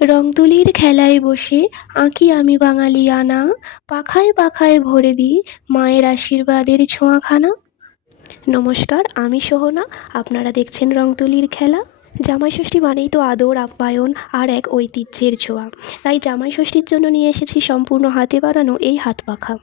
রংতুলির খেলায় বসে আঁকি আমি বাঙালিয়ানা, পাখায় পাখায় ভরে দিই মায়ের আশীর্বাদের ছোঁয়াখানা। নমস্কার, আমি সোহনা। আপনারা দেখছেন রংতুলির খেলা। জামাই ষষ্ঠী মানেই তো আদর আপ্যায়ন আর এক ঐতিহ্যের ছোঁয়া। তাই জামাই ষষ্ঠীর জন্য নিয়ে এসেছি সম্পূর্ণ হাতে বানানো এই হাত পাখা।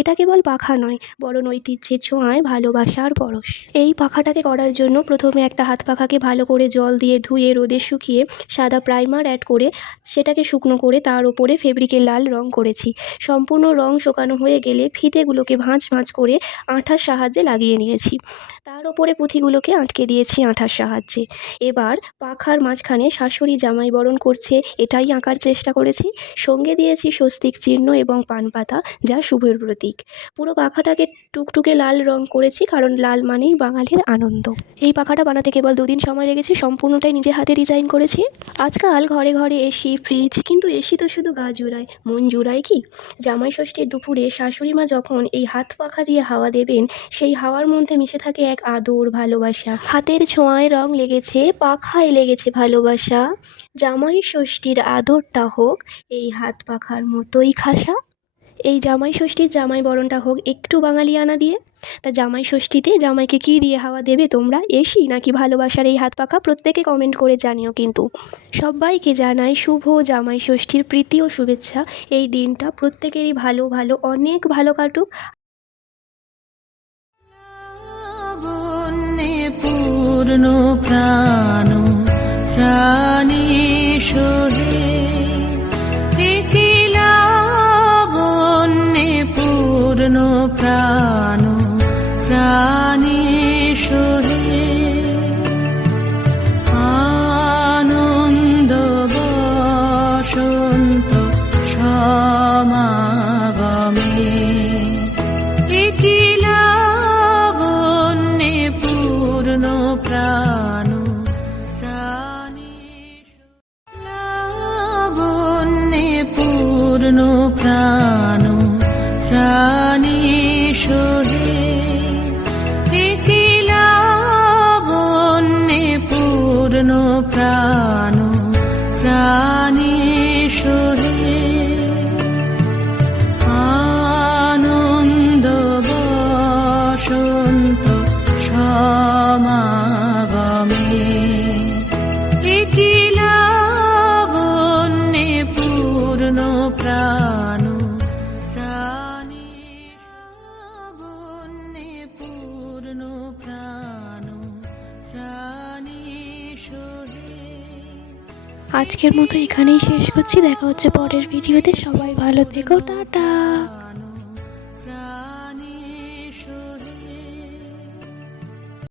এটা কেবল পাখা নয়, বরং ঐতিহ্যের ছোঁয়ায় ভালোবাসার পরশ। এই পাখাটাকে করার জন্য প্রথমে একটা হাত পাখাকে ভালো করে জল দিয়ে ধুয়ে রোদে শুকিয়ে সাদা প্রাইমার অ্যাড করে সেটাকে শুকনো করে তার ওপরে ফেব্রিকের লাল রং করেছি। সম্পূর্ণ রং শুকানো হয়ে গেলে ফিতেগুলোকে ভাঁজ ভাঁজ করে আঠার সাহায্যে লাগিয়ে নিয়েছি। তার ওপরে পুঁথিগুলোকে আটকে দিয়েছি আঠার সাহায্যে। এবার পাখার মাঝখানে শাশুড়ি জামাই বরণ করছে এটাই আঁকার চেষ্টা করেছি। সঙ্গে দিয়েছি স্বস্তিক চিহ্ন এবং পান পাতা, যা শুভের প্রতীক। পুরো পাখাটাকে টুকটুকে লাল রং করেছি, কারণ লাল মানেই বাঙালির আনন্দ। এই পাখাটা বানাতে কেবল 2 দিন সময় লেগেছে। সম্পূর্ণটাই নিজে হাতে ডিজাইন করেছি। আজকাল ঘরে ঘরে এসি, ফ্রিজ, কিন্তু এসি তো শুধু গা জুড়ায়, মন জুড়ায় কি? জামাই ষষ্ঠীর দুপুরে শাশুড়ি মা যখন এই হাত পাখা দিয়ে হাওয়া দেবেন, সেই হাওয়ার মধ্যে মিশে থাকে এক আদর, ভালোবাসা। হাতের ছোঁয়ায় রং লেগেছে, পাখায় লেগেছে ভালোবাসা। জামাই ষষ্ঠীর আদরটা হোক এই হাত পাখার মতোই খাসা। এই জামাই ষষ্ঠীর জামাই বরণটা হোক একটু বাঙালিয়ানা দিয়ে। তা জামাই ষষ্ঠীতে জামাইকে কী দিয়ে হাওয়া দেবে তোমরা? এসি নাকি ভালোবাসার এই হাত পাখা? প্রত্যেকে কমেন্ট করে জানিও কিন্তু। সবাইকে জানাই শুভ জামাই ষষ্ঠীর প্রীতি ও শুভেচ্ছা। এই দিনটা প্রত্যেকেরই ভালো ভালো অনেক ভালো কাটুক। পূর্ণ প্রাণ প্রাণী সোহে লাবণ্যে পূর্ণ প্রাণ প্রাণী সোহে আনন্দ বসন্ত সমাগমে প্রাণ প্রাণী লাবণ্যে পূর্ণ প্রাণ প্রাণী সোহে লাবণ্যে পূর্ণ প্রাণ প্রাণী সোহে আনন্দ বসন্ত সমাগমে লাবণ্যে পূর্ণ প্রাণ প্রাণী লাবণ্যে পূর্ণ প্রাণ প্রাণী সোহে। আজকের মতো এখানেই শেষ করছি। দেখা হচ্ছে পরের ভিডিওতে। সবাই ভালো থেকো, টাটা।